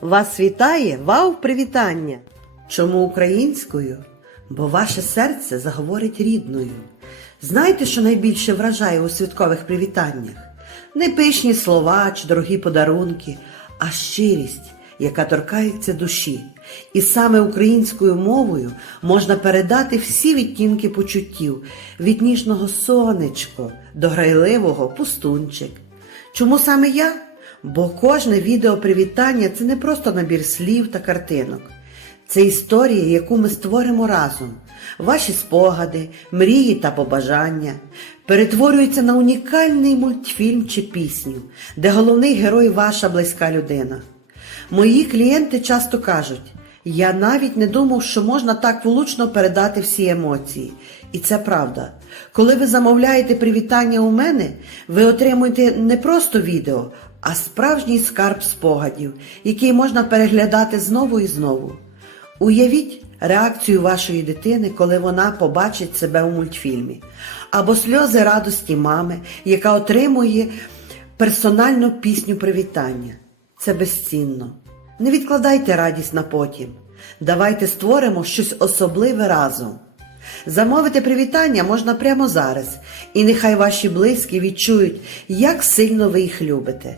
Вас вітає вау привітання. Чому українською? Бо ваше серце заговорить рідною. Знаєте, що найбільше вражає у святкових привітаннях? Не пишні слова чи дорогі подарунки, а щирість, яка торкається душі. І саме українською мовою можна передати всі відтінки почуттів від ніжного сонечко до грайливого пустунчик. Чому саме я? Бо кожне відео привітання це не просто набір слів та картинок. Це історія, яку ми створимо разом. Ваші спогади, мрії та побажання перетворюються на унікальний мультфільм чи пісню, де головний герой ваша близька людина. Мої клієнти часто кажуть: я навіть не думав, що можна так влучно передати всі емоції. І це правда. Коли ви замовляєте привітання у мене, ви отримуєте не просто відео, а справжній скарб спогадів, який можна переглядати знову і знову. Уявіть реакцію вашої дитини, коли вона побачить себе у мультфільмі, або сльози радості мами, яка отримує персональну пісню привітання. Це безцінно. Не відкладайте радість на потім. Давайте створимо щось особливе разом. Замовити привітання можна прямо зараз, і нехай ваші близькі відчують, як сильно ви їх любите.